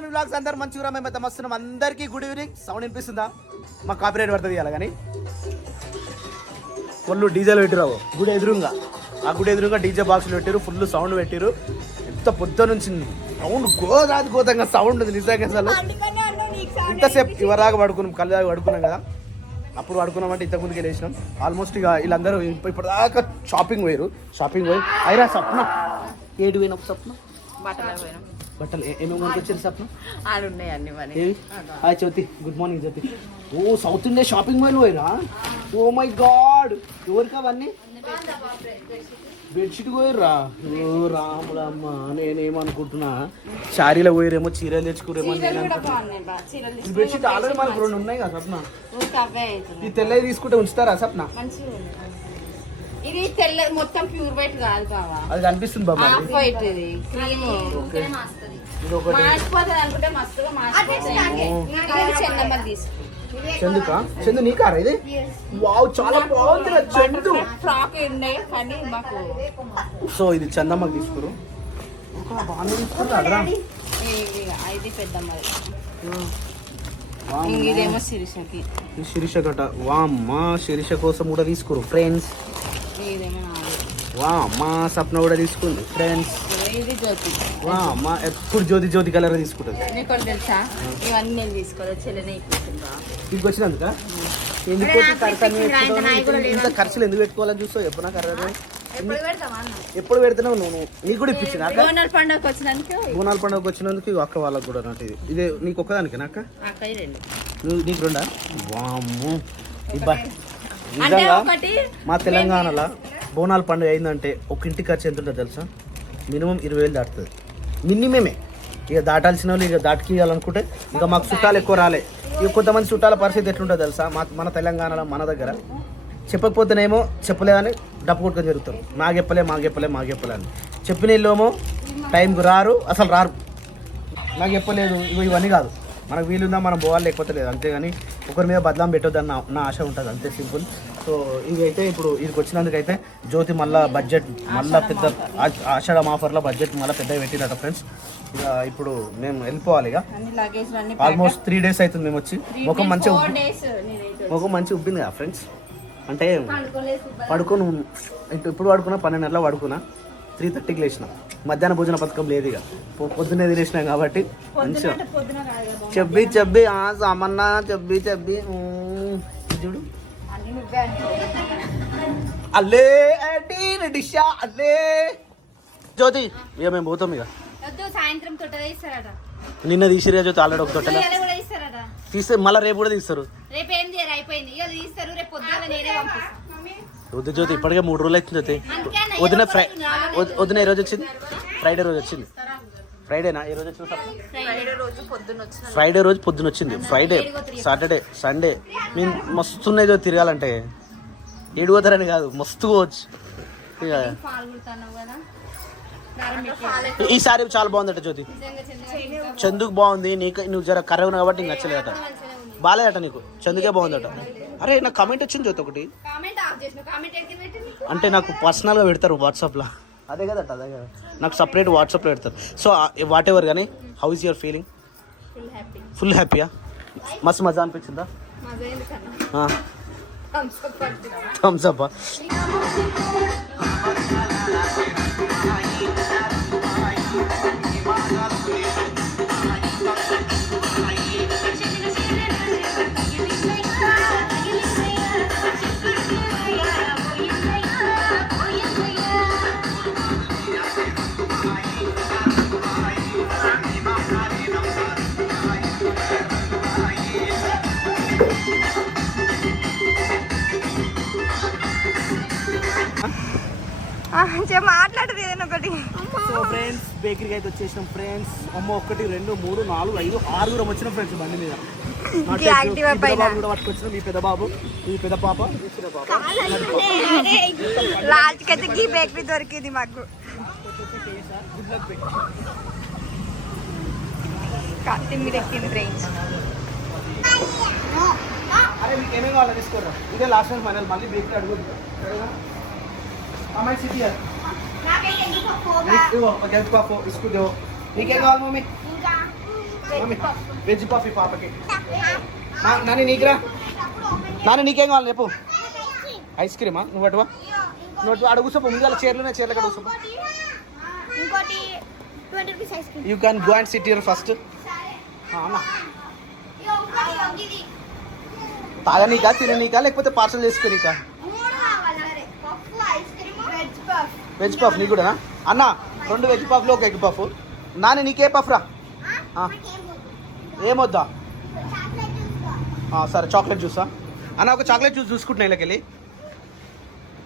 Family vlogs అందరు మంచిగా మేమైతే వస్తున్నాం. అందరికీ గుడ్ ఈవినింగ్. సౌండ్ వినిపిస్తుందా? మాకు కాపీరైట్ పడుతుంది ఇవాళ కానీ ఫుల్ డీజేలు పెట్టిరావు గుడి ఎదురుగా. ఆ గుడి ఎదురుగా డీజే బాక్సులు పెట్టారు, ఫుల్ సౌండ్ పెట్టారు. ఎంత పొద్దు నుంచి సౌండ్ గోదాదిగోతంగా సౌండ్ ఉంది నిజంగా. అసలు ఇంతసేపు ఇవరాగా పడుకున్నాం, కళ్ళు దాకా పడుకున్నాం కదా. అప్పుడు పడుకున్నామంటే ఇంత ముందుకు వెళ్ళేసినాం. ఆల్మోస్ట్ ఇక వీళ్ళందరూ ఇప్పటిదాకా షాపింగ్ పోయారు. షాపింగ్ పోయి అయినా సప్న ఏడు పోయినప్పుడు సప్న బట్టలు ఏమేమి వచ్చారు Sapna hi Jyoti, good morning Jyoti. ఓ సౌత్ ఇండియా షాపింగ్ మాల్ పోయిరా? ఓ మై గాడ్, ఎవరికి అవన్నీ? బెడ్షీట్ పోయిర్రా? ఓ రాములమ్మ, నేనేమనుకుంటున్నా శారీలో పోయిరేమో, చీరలు తెచ్చుకోరేమో. బెడ్షీట్ ఆల్రెడీ మనకు 2 ఉన్నాయి కదా సప్న. ఈ తెల్లవి తీసుకుంటే ఉంచుతారా సప్న? ఇది తెల్ల మొత్తం ప్యూర్ వైట్ కాదు బావా, అది కనిపిస్తుంది బాబా. హాఫ్ వైట్ ఇది క్రీమ్ మాసిపోతుంది అనుకుంటే మస్తుగా మాసిపోతుంది. చందుకా? చందు నీ కారా ఇది? వావ్, చాలా బాగుంది చందు. ఫ్రాక్ ఉన్నాయి కానీ మాకు. సో ఇది చందమ్మకి తీసుకురు, బాగానే తీసుకున్నారా? ఇది పెద్దమ్మది, ఇదేమో శిరీషకి. శిరీష గట వామ్మ, శిరీష కోసం కూడా తీసుకురు ఫ్రెండ్స్. వామ్మ, సప్న కూడా తీసుకుంది ఫ్రెండ్స్. ఇది జ్యోతి. వామ్మ ఎప్పుడు జ్యోతి జ్యోతి కలర్ తీసుకుంటుంది. నీకు తెలుసా, ఇవన్నీ నేను తీసుకోవాలి. చెల్లెనే ఇంటికి వచ్చినందుక ఎందుకు ఇంత ఖర్చులు ఎందుకు పెట్టుకోవాలని చూస్తావు? ఎప్పుడు నాకు అర్థం. ఎప్పుడు పెడుతున్నావు నువ్వు? నీకు కూడా ఇప్పించిన బోనాల పండుగకి వచ్చినందుకు. బోనాల పండుగకి వచ్చినందుకు అక్క వాళ్ళకి కూడా నాకు ఇదే. నీకు ఒక్కదానికి నాక? నీకు 2? వామ్ము, నిజంగా మా తెలంగాణలో బోనాల పండుగ అయిందంటే ఒక ఇంటి ఖర్చు ఎంత ఉంటుందో తెలుసా? మినిమం 20,000 దాటుతుంది. మినిమమే. ఇక దాటాల్సిన వాళ్ళు ఇక దాటికియాలనుకుంటే ఇక మాకు చుట్టాలు ఎక్కువ రాలే. ఇక కొంతమంది చుట్టాల పరిస్థితి ఎట్లుంటుందో తెలుసా? మన తెలంగాణలో మన దగ్గర చెప్పకపోతేనేమో చెప్పలేదని డప్పు కొట్టుకొని జరుగుతారు. మాకు చెప్పలే అని. చెప్పిన ఇల్లేమో టైంకి రారు, అసలు రారు. నాకు చెప్పలేదు ఇవన్నీ కాదు. మనకు వీలుందా మనం పోవాలి, లేకపోతే లేదు. అంతేగాని ఒకరి మీద బదలాం పెట్టొద్దని నా ఆశ ఉంటుంది, అంతే సింపుల్. సో ఇదైతే ఇప్పుడు వీడికి వచ్చినందుకైతే జ్యోతి మళ్ళీ బడ్జెట్ పెద్ద ఆషాఢం ఆఫర్లో బడ్జెట్ మళ్ళీ పెద్దగా పెట్టినట్ట ఫ్రెండ్స్. ఇక ఇప్పుడు మేము వెళ్ళిపోవాలి. ఇక ఆల్మోస్ట్ 3 days అవుతుంది మేము వచ్చి. ముఖం మంచిగా ఉబ్బింది కదా ఫ్రెండ్స్. అంటే పడుకోను, ఇప్పుడు పడుకున్నా 12 గంటలకు పడుకున్నా, 3:30కి లేచిన. మధ్యాహ్న భోజన పథకం లేదు, ఇక పొద్దున్నే తినేసినాం కాబట్టి మంచిగా చెబ్బి సామన్నా చెబ్బి చూడు అల్లే డిషా అల్లే. జ్యోతి ఇక మేము పోతాం. ఇక సాయంత్రం నిన్న తీసిరా జ్యోతి ఆల్రెడీ ఒక తొట్టె తీస్తే మళ్ళీ రేపు కూడా తీస్తారు. వద్దు జ్యోతి, ఇప్పటికే 3 రోజులు అవుతుంది జ్యోతి. వదిన ఏ రోజు వచ్చింది? ఫ్రైడే రోజు వచ్చింది. ఫ్రైడేనా? ఏ రోజు వచ్చింది? ఫ్రైడే రోజు పొద్దున వచ్చింది. ఫ్రైడే, సాటర్డే, సండే మేము మస్తున్నాయి జ్యోతి తిరగాలంటే. ఏడుపోతారని కాదు, మస్తుకోవచ్చు. ఈసారి చాలా బాగుందట జ్యోతి. చందుకు బాగుంది, నువ్వు జర కర్ర కాబట్టి నీకు నచ్చలేదట, బాగాలేదట నీకు. చందుకే బాగుందట. అరే నాకు కామెంట్ వచ్చింది జ్యోతి ఒకటి, అంటే నాకు పర్సనల్గా పెడతారు వాట్సాప్లో. అదే కదట, అదే కదా, నాకు సపరేట్ వాట్సాప్లో పెడతారు. సో వాట్ ఎవర్ కానీ, how is your feeling? Full హ్యాపీయా? మస్తు మజా అనిపించిందా? Thumbs up. మాట్లాడదు ఏదైనా ఒకటి. సో ఫ్రెండ్స్ బేకరీకి అయితే వచ్చేసినాం ఫ్రెండ్స్. 1 2 3 4 5 6 వచ్చిన ఫ్రెండ్స్ బండి మీద. పట్టుకొచ్చిన మీ పెద్ద బాబు, మీ పెద్ద పాప, చిన్న పాప. లాస్ట్ అయితే ఈ బేకరీ దొరికింది మాకు. అరే మీకు ఏమేమి కావాలో తీసుకోరా, ఇదే లాస్ట్ టైం ఫైనల్. మళ్ళీ బేకరీ అడుగుతుంది. సిటీ इसको दो. నీకేం కావాలి మమ్మీ? వెజ్ పఫ్ ఈ పాపకి. నాని నీకురా, నాని నీకేం కావాలి చెప్పు. ఐస్ క్రీమా? నువ్వు అటువా, నువ్వు అడుగు కూర్చోపో. ముందు చీరలు చీరలు అక్కడ కూర్చోపో. You can go and sit here first. తాగనీకా తిననీకా లేకపోతే పార్సల్ చేసుకోనీకా? వెజ్ పఫ్ నీకు కూడానా అన్న? 2 వెజ్ పఫ్లు 1 ఎగ్ పఫ్. నాని నీకే పఫ్ రా? ఏమొద్దా? సరే చాక్లెట్ జ్యూసా అన్న? ఒక చాక్లెట్ జ్యూస్ చూసుకుంటున్నా ఇలాకెళ్ళి.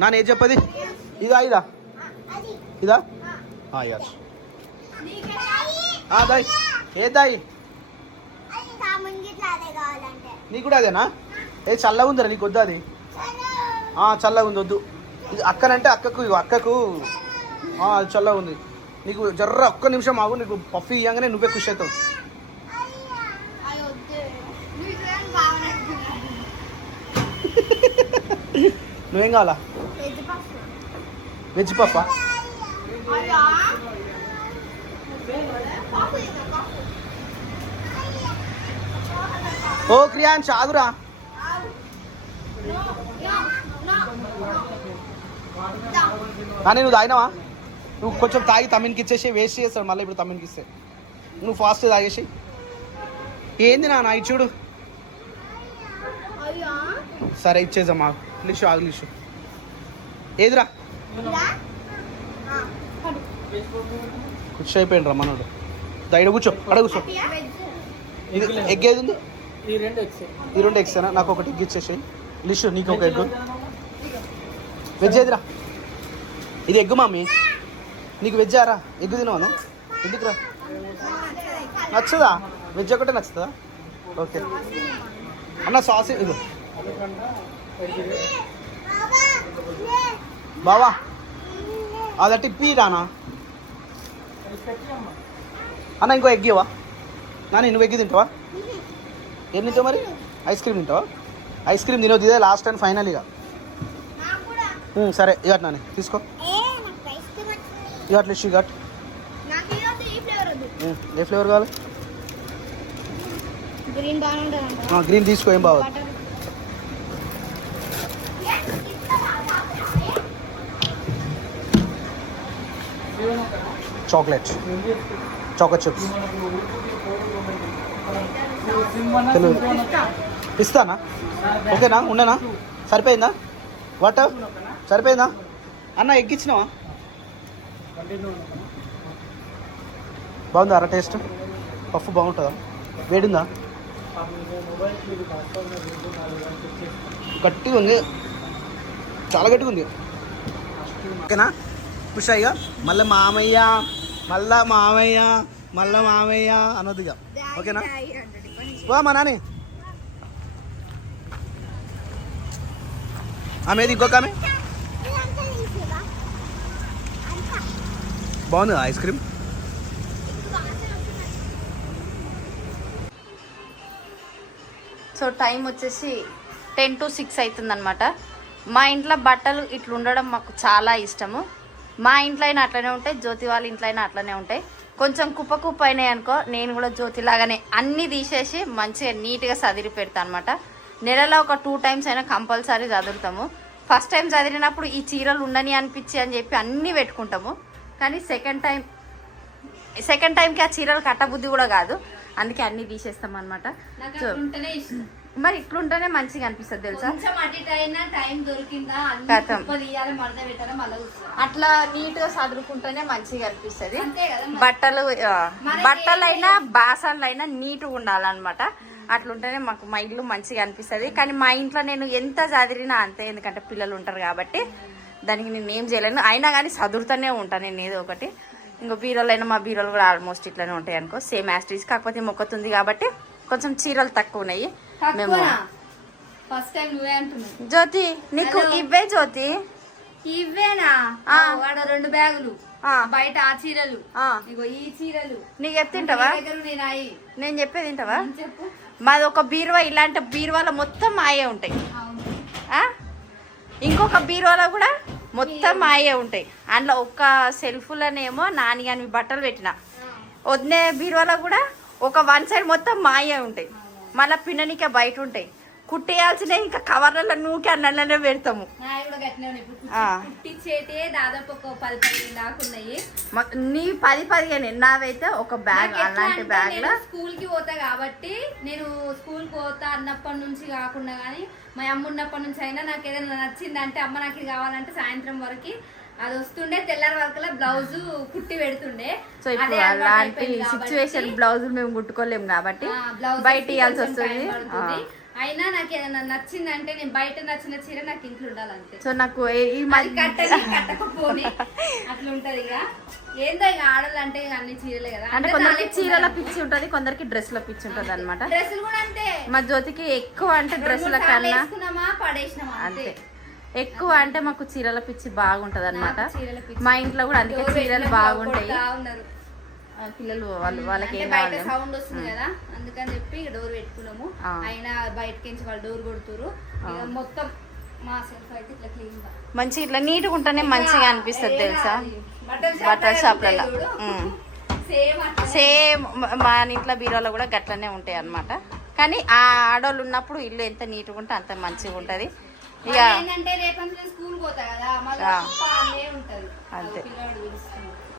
నాన్న ఏది చెప్పది? ఇదా ఇదా? యస్. దాయి ఏ దాయి? నీకు కూడా అదేనా? ఏ చల్లగా ఉందిరా నీకు? వద్దా అది? చల్లగా ఉంది, వద్దు. ఇది అక్కనంటే అక్కకు, అక్కకు అది చల్లగా ఉంది. నీకు జర్ర ఒక్క నిమిషం ఆగు, నీకు పఫ్ ఇవ్వగానే నువ్వే ఖుషి అవుతావు. నువ్వేం కావాలా? వెజ్ పఫా? ఓ క్రియాన్ చాదురా. కానీ నువ్వు తాగినావా? నువ్వు కొంచెం తాగి తమ్మినికి ఇచ్చేసి వేస్ట్ చేస్తాడు మళ్ళీ. ఇప్పుడు తమ్మినికి ఇస్తే నువ్వు ఫాస్ట్ తాగేసి. ఏంది నాన్న ఇది చూడు. సరే ఇచ్చేద్దాం. మాకు లిషు ఆగిలిషు ఏదిరా? ఖుషి అయిపోయింది రా మనోడు. దైడ కూర్చో, అడ కూర్చో. ఇది ఎగ్ ఏది ఉంది? ఈ 2 ఎగ్సేనా? నాకు ఒకటి ఎగ్ ఇచ్చేసి. లిషు నీకు ఒక ఎగ్. వెజ్ ఏదిరా? ఇది ఎగ్ మమ్మీ. నీకు వెజ్జారా? ఎగ్ తినవాను ఎందుకురా? నచ్చదా? వెజ్ ఒకటే నచ్చుతుందా? ఓకే అన్న. సాస్ ఇది బావా అదట్టి పీరానా అన్న? ఇంకో ఎగ్ ఇవ్వవా? నాని నువ్వు ఎగ్ తింటావా? ఏం తింటావు మరి? ఐస్ క్రీమ్ తింటావా? ఐస్ క్రీమ్ తినొద్దు, ఇదే లాస్ట్ అండ్ ఫైనల్ ఇక. సరే ఇక నాని తీసుకో. ఇక లిష్ ఇక. ఏ ఫ్లేవర్ కావాలి? గ్రీన్ తీసుకో, ఏం బాగా. చాక్లెట్ చిప్స్ తెలుగు ఇస్తానా? ఓకేనా? ఉండేనా? సరిపోయిందా? వాట్ సరిపోయిందా అన్న? ఎగ్ ఇచ్చినావా? బాగుందా అర టేస్ట్? పఫ్ బాగుంటుందా? వేడిందా? గట్టిగా ఉంది, చాలా గట్టిగా ఉంది. ఓకేనా? ఖుషి ఇక మళ్ళీ మామయ్య మామయ్య అనొద్దు ఇక. ఓకేనా? మా నాని ఆమె ఏది? ఇంకొక ఆమె బాగుంది ఐస్ క్రీమ్. సో టైం వచ్చేసి 10 to 6 అవుతుంది అనమాట. మా ఇంట్లో బట్టలు ఇట్లా ఉండడం మాకు చాలా ఇష్టము. మా ఇంట్లో అయినా అట్లనే ఉంటాయి, జ్యోతి వాళ్ళ ఇంట్లో అయినా అట్లనే ఉంటాయి. కొంచెం కుప్ప అయినాయి అనుకో, నేను కూడా జ్యోతిలాగానే అన్నీ తీసేసి మంచిగా నీట్గా చదిరి పెడతాను అనమాట. నెలలో ఒక 2 times అయినా కంపల్సరీ చదువుతాము. ఫస్ట్ టైం చదివినప్పుడు ఈ చీరలు ఉండని అనిపించి అని చెప్పి అన్నీ పెట్టుకుంటాము. కానీ సెకండ్ టైంకి ఆ చీరలు కట్టబుద్ధి కూడా కాదు, అందుకే అన్నీ తీసేస్తాం అనమాట. మరి ఇట్లుంటేనే మంచిగా అనిపిస్తుంది తెలుసా. అట్లా నీట్ గా చదువుకుంటేనే మంచిగా అనిపిస్తుంది. బట్టలైనా బాసన్లైనా నీట్గా ఉండాలన్నమాట. అట్లుంటేనే మాకు మా ఇల్లు మంచిగా అనిపిస్తుంది. కానీ మా ఇంట్లో నేను ఎంత చదివినా అంతే, ఎందుకంటే పిల్లలు ఉంటారు కాబట్టి దానికి నేను ఏం చేయలేను. అయినా కానీ చదువుతూనే ఉంటాను నేను ఏదో ఒకటి. ఇంకో బీరోలు అయినా మా బీరోలు కూడా ఆల్మోస్ట్ ఇట్లానే ఉంటాయి అనుకో, సేమ్ యాస్టీస్. కాకపోతే మొక్కతుంది కాబట్టి కొంచెం చీరలు తక్కువ ఉన్నాయి. మేము ఫస్ట్ టైం నువ్వే అంటున్నావు జ్యోతి, నీకు ఇవే జ్యోతి? ఇవేనా? 2 బ్యాగులు బయట ఆ చీరలు, ఇగో ఈ చీరలు. నీకు చెప్తింటావా? నేను చెప్పేది తింటావా? మాది ఒక బీరువా, ఇలాంటి బీరువాలో మొత్తం మాయే ఉంటాయి. ఇంకొక బీరువాలో కూడా మొత్తం మాయే ఉంటాయి. అందులో ఒక్క సెల్ఫ్లోనేమో నాని అని బట్టలు పెట్టిన, వదిలే బీరువాలో కూడా ఒక వన్ సైడ్ మొత్తం మాయే ఉంటాయి, మళ్ళీ పిండనికే బయట ఉంటాయి. కుట్టేయాల్సిన ఇంకా కవర్లలో నూకి అన్ననే పెడతాము. కుట్టించేటే దాదాపు ఒక 10-15 దాకా ఉన్నాయి. నీ 10-15 నావైతే ఒక బ్యాగ్ అలాంటి బ్యాగ్ లో స్కూల్ కి పోతా కాబట్టి నేను స్కూల్ కి పోతా అన్నప్పటి నుంచి కాకుండా గానీ మా అమ్మ ఉన్నప్పటి నుంచి అయినా నాకు ఏదైనా నచ్చిందంటే అమ్మ నాకు ఇది కావాలంటే సాయంత్రం వరకు అది వస్తుండే, తెల్లారి వరకు బ్లౌజ్ కుట్టి పెడుతుండే. సో ఇప్పుడు అలాంటి సిచ్యువేషన్ బ్లౌజ్ మేము కుట్టుకోలేము కాబట్టి బయట ఇవ్వాల్సి వస్తుంది. అయినా నాకు ఏదైనా నచ్చిందంటే నేను బయట నచ్చిన చీర నాకు ఇంట్లో ఉండాలంటే. సో నాకు ఈ కట్టకపోని అట్లుంటది. ఇక ఏందో ఇక ఆడాలంటే అన్ని చీరలే కదా. అంటే కొందరికి చీరల పిచ్చి ఉంటది, కొందరికి డ్రెస్ లో పిచ్చి ఉంటది అనమాట. డ్రెస్సులు కూడా అంతే. మా జ్యోతికి ఎక్కువ అంటే డ్రెస్సుల కన్నా పడేసినామా అంతే, ఎక్కువ అంటే మాకు చీరల పిచ్చి బాగుంటది అనమాట. మా ఇంట్లో కూడా అందుకే చీరలు బాగుంటాయి. పిల్లలు వాళ్ళకి బయట సౌండ్ వస్తుంది కదా అందుకని చెప్పి డోర్ పెట్టుకున్నాము. అయినా బయటకి వాళ్ళు డోర్ కొడుతురు. మొత్తం మా సెల్ఫ్ అయితే ఇట్లా క్లీన్ గా మంచి ఇట్లా నీట్గా ఉంటేనే మంచిగా అనిపిస్తుంది తెలుసా. బట్టల షాప్లలో సేమ్ మా ఇంట్లో బీరోలో కూడా గట్లనే ఉంటాయి అన్నమాట. కానీ ఆ ఆడోళ్ళు ఉన్నప్పుడు ఇల్లు ఎంత నీట్గా ఉంటే అంత మంచిగా ఉంటది. ఇక ఏంటంటే రేపటి స్కూల్ పోతా కదా మళ్ళీ ఉంటది. అంతే.